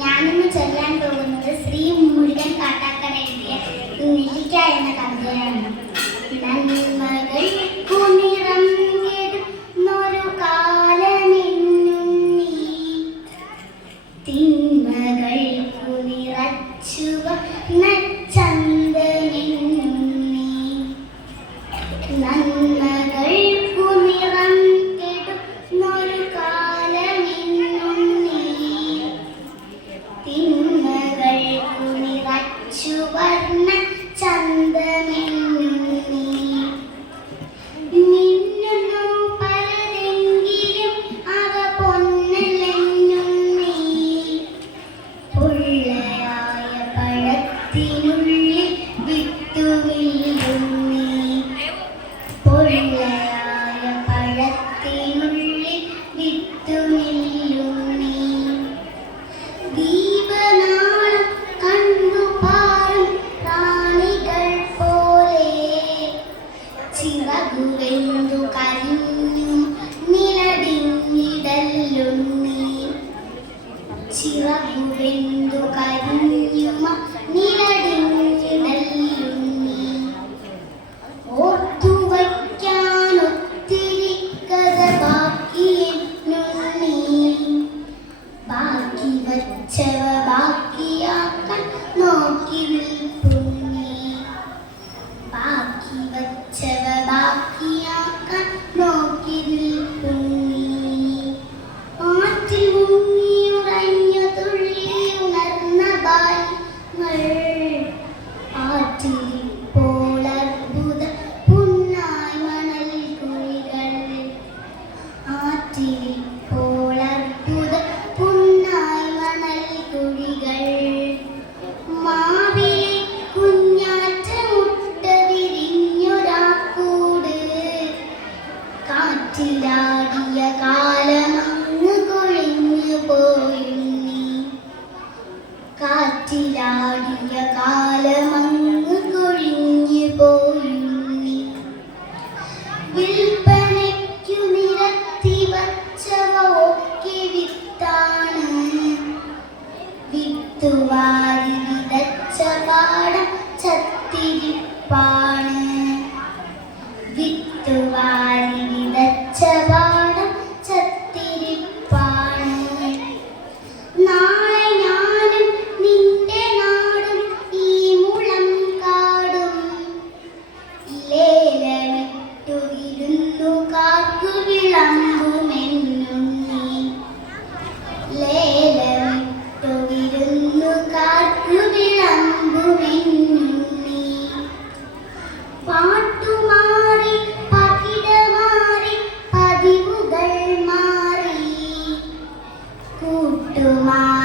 ഞാനിന്ന് ചൊല്ലാൻ പോകുന്നത് ശ്രീ മുരുകൻ കാട്ടാക്കട എഴുതിയ നെല്ലിക്ക എന്ന കവിതയാണ്. നന്മകൾക്കു നിറം കെടുന്നൊരു കാലമെന്നും നീ, തിന്മകൾക്കു നിറച്ചുവ ചന്ദനെന്നും നീ. നന്മകൾക്കു നിറം കെടുന്നൊരു കാലമെന്നും നീ, തിന്മകൾക്കു നിറച്ചുവർണ്ണ ചന്ദമെന്നും നീ. മിന്നുന്നു പലതെങ്കിലും അവ പൊന്നലെന്നും നീ, പൊള്ളയായ പഴത്തിനുള്ളിൽ വിത്തുമില്ലും നീ, പൊള്ളയായ പഴത്തിനുള്ളിൽ വിത്തുമില്ലും നീ. ദീപനാളം കണ്ടു പാറും പ്രാണികൾ പോലെ ചിറകുവെന്തു കരിഞ്ഞും നിലടിഞ്ഞിടലും നീ, ചിറകുവെന്തു കരിഞ്ഞും നിലടിഞ്ഞിടലും നീ. ഓർത്തുവയ്ക്കാനൊത്തിരി കഥ ബാക്കിയെന്നും നീ, ബാക്കി വച്ചവ ബാക്കിയാക്കാൻ നോക്കി നിൽപ്പും നീ, ബാക്കി വച്ചവ ബാക്കിയാക്കാൻ നോക്കി നിൽപ്പും നീ. ആറ്റിൽ മുങ്ങിയുറഞ്ഞു തുള്ളി ഉണർന്ന ബാല്യങ്ങൾ ആറ്റിലിപ്പോൾ അത്ഭുത പുന്നായി മണൽ കുഴികൾ, ആറ്റിലിപ്പോൾ അത്ഭുത പുന്നായി മണൽ കുഴികൾ. മാവിലെ കുഞ്ഞാറ്റ മുട്ട വിരിഞ്ഞൊരാക്കൂട്, കാറ്റിലാടിയ കാലമങ്ങ് കൊഴിഞ്ഞു പോയുണ്ണി, കാറ്റിലാടിയ കാലമങ്ങ് കൊഴിഞ്ഞു പോയുണ്ണി. വിൽപ്പനയ്ക്കു നിരത്തി വച്ചവ ഒക്കെ വിത്താണ്, വിത്തുവാരി വിതച്ച പാടം ചത്തിരിപ്പാണ്, വിത്തുവാരി വിതച്ച പാടം ചത്തിരിപ്പാണ്. നാളെ ഞാനും നിന്റെ നാടും ഈ മുളം കാടും ലേലമിട്ടു വിരുന്നുകാർക്കു വിളമ്പുമെന്നും നീ, ലേലമിട്ടു വിരുന്നുകാർക്കു വിളമ്പുമെന്നും നീ. പാട്ടുമാറി പകിടമാറി പതിവുകൾ മാറി, കൂട്ടുമാറി